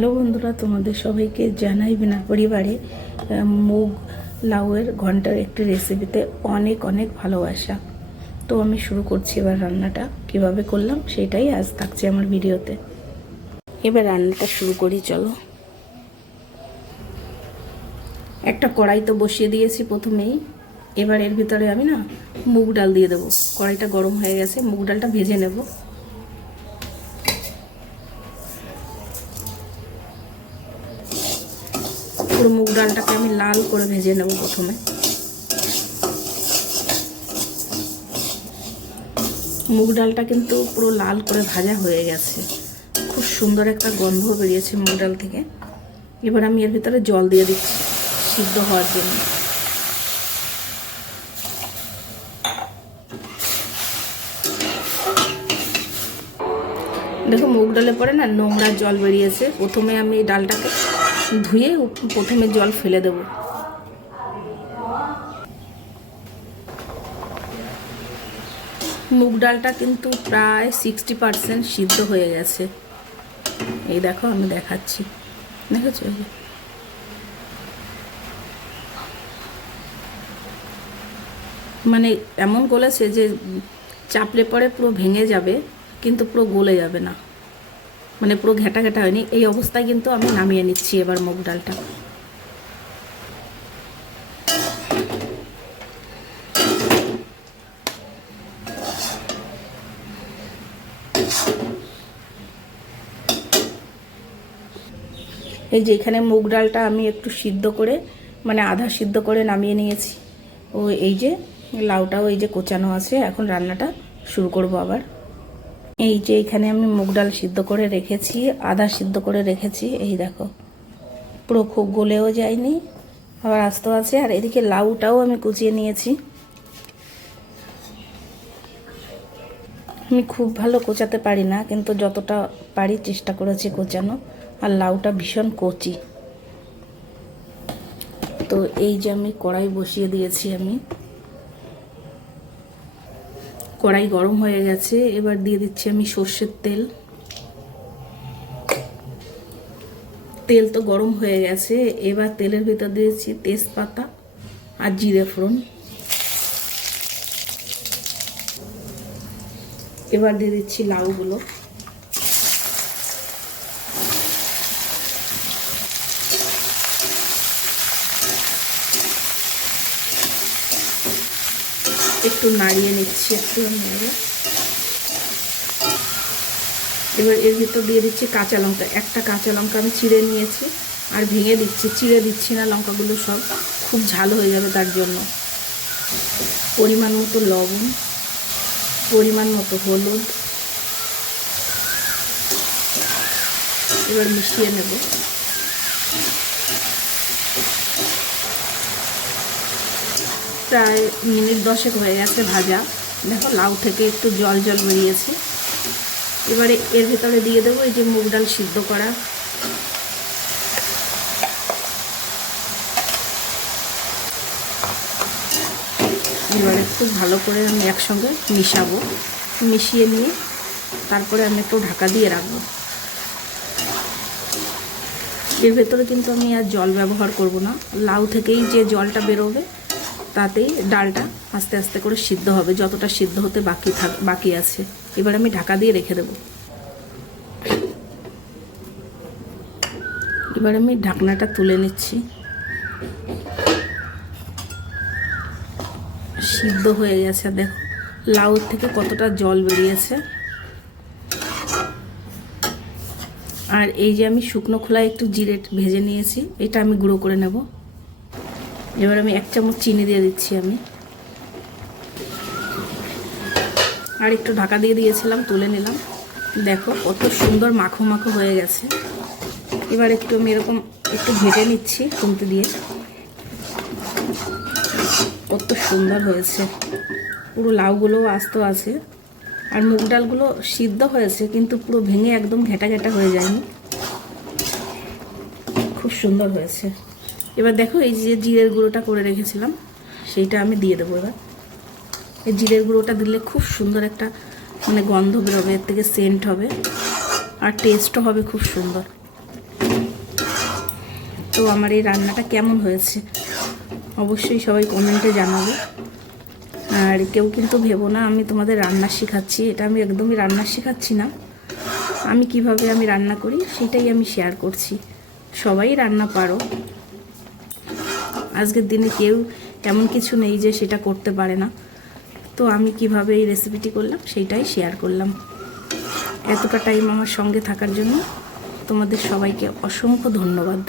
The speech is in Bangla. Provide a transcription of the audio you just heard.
হ্যালো বন্ধুরা, তোমাদের সবাইকে জানাই বিনার পরিবারে মুগ লাউয়ের ঘন্টার একটি রেসিপিতে অনেক অনেক ভালোবাসা। তো আমি শুরু করছি এবার রান্নাটা কিভাবে করলাম সেটাই আজ থাকছে আমার ভিডিওতে। এবার রান্নাটা শুরু করি, চলো। একটা কড়াই তো বসিয়ে দিয়েছি প্রথমেই। এবার এর ভিতরে আমি মুগ ডাল দিয়ে দেবো। কড়াইটা গরম হয়ে গেছে, মুগ ডালটা ভেজে নেব। পুরো মুগ ডালটাকে আমি লাল করে ভেজে নেব প্রথমে। মুগ ডালটা কিন্তু পুরো লাল করে ভাজা হয়ে গেছে, খুব সুন্দর একটা গন্ধ বেরিয়েছে মুগ ডাল থেকে। এবার আমি এর ভিতরে জল দিয়ে দিচ্ছি সিদ্ধ হওয়ার জন্য। দেখো মুগ ডালে পরে নোংরা জল বেরিয়েছে। প্রথমে আমি ডালটাকে ধুয়ে প্রথমে জল ফেলে দেব। মুগ ডালটা কিন্তু প্রায় 60% সিদ্ধ হয়ে গেছে। এই দেখো, আমি দেখাচ্ছি, দেখেছো? মানে এমন গলেছে যে চাপলে পরে পুরো ভেঙে যাবে, কিন্তু পুরো গলে যাবে না, মানে পুরো ঘেটা ঘেটা হয়নি। এই অবস্থায় কিন্তু আমি নামিয়ে নিচ্ছি এবার মুগ ডালটা। এই যে এখানে মুগ ডালটা আমি একটু সিদ্ধ করে, মানে আধা সিদ্ধ করে নামিয়ে নিয়েছি। ও এই যে লাউটাও এই যে কোচানো আছে। এখন রান্নাটা শুরু করব আবার। এই যে এখানে আমি মুগ ডাল সিদ্ধ করে রেখেছি, আধা সিদ্ধ করে রেখেছি। এই দেখো, পুরো খুব গলেও যায়নি, আবার আস্ত আছে। আর এদিকে লাউটাও আমি কুচিয়ে নিয়েছি। আমি খুব ভালো কোচাতে পারি না, কিন্তু যতটা পারি চেষ্টা করেছি কোচানো। আর লাউটা ভীষণ কচি। তো এই যে আমি কড়াই বসিয়ে দিয়েছি। আমি কড়াই গরম হয়ে গেছে, এবার দিয়ে দিচ্ছি আমি সর্ষের তেল। তেল তো গরম হয়ে গেছে। এবার তেলের ভিতর দিয়েছি তেজপাতা আর জিরে ফোড়ন। এবার দিয়ে দিচ্ছি লাউগুলো। একটু নাড়িয়ে নিচ্ছি, একটু নেড়ে। এবার এর ভিতর দিয়ে দিচ্ছি কাঁচা লঙ্কা। একটা কাঁচা লঙ্কা আমি চিড়ে নিয়েছি আর ভেঙে দিচ্ছি, চিড়ে দিচ্ছি না লঙ্কাগুলো, সব খুব ঝাল হয়ে যাবে তার জন্য। পরিমাণ মতো লবণ, পরিমাণ মতো হলুদ। এবার মিশিয়ে নেব। প্রায় মিনিট 10 হয়ে গেছে ভাজা। দেখো লাউ থেকে একটু জল জল বেরিয়েছে। এবারে এর ভিতরে দিয়ে দেবো এই যে মুগ ডাল সিদ্ধ করা। এবারে একটু ভালো করে আমি একসঙ্গে মিশাবো। মিশিয়ে নিয়ে তারপরে আমি একটু ঢাকা দিয়ে রাখবো। এর ভেতরে কিন্তু আমি আর জল ব্যবহার করব না। লাউ থেকেই যে জলটা বেরোবে তাতেই ডালটা আস্তে আস্তে করে সিদ্ধ হবে, যতটা সিদ্ধ হতে বাকি আছে। এবার আমি ঢাকা দিয়ে রেখে দেব। এবার আমি ঢাকনাটা তুলে নিচ্ছি। সিদ্ধ হয়ে গেছে, দেখো লাউ থেকে কতটা জল বেরিয়েছে। আর এই যে আমি শুকনো খোলায় একটু জিরে ভেজে নিয়েছি, এটা আমি গুঁড়ো করে নেব। এবার আমি 1 চামচ চিনি দিয়ে দিচ্ছি আমি। আর একটু ঢাকা দিয়ে দিয়েছিলাম, তুলে নিলাম। দেখো কত সুন্দর মাখো মাখো হয়ে গেছে। এবার একটু আমি এরকম একটু ভেজে নিচ্ছি খুন্তি দিয়ে। কত সুন্দর হয়েছে। পুরো লাউগুলোও আস্ত আছে, আর মুগ ডালগুলো সিদ্ধ হয়েছে, কিন্তু পুরো ভেঙে একদম ঘেটা ঘেটা হয়ে যায়নি। খুব সুন্দর হয়েছে। এবার দেখো এই যে জিরের গুঁড়োটা করে রেখেছিলাম, সেইটা আমি দিয়ে দেবো। এবার এই জিরের গুঁড়োটা দিলে খুব সুন্দর একটা মানে গন্ধ বেরোবে, এর থেকে সেন্ট হবে আর টেস্টও হবে খুব সুন্দর। তো আমার এই রান্নাটা কেমন হয়েছে অবশ্যই সবাই কমেন্টে জানাবে। আর কেউ কিন্তু ভেবো না আমি তোমাদের রান্না শেখাচ্ছি, এটা আমি একদমই রান্না শেখাচ্ছি না। আমি কিভাবে আমি রান্না করি সেটাই আমি শেয়ার করছি। সবাই রান্না পারো, আজকের দিনে কেউ এমন কিছু নেই যে সেটা করতে পারে না। তো আমি কিভাবে এই রেসিপিটি করলাম সেইটাই শেয়ার করলাম। এতটা টাইম আমার সঙ্গে থাকার জন্য তোমাদের সবাইকে অসংখ্য ধন্যবাদ।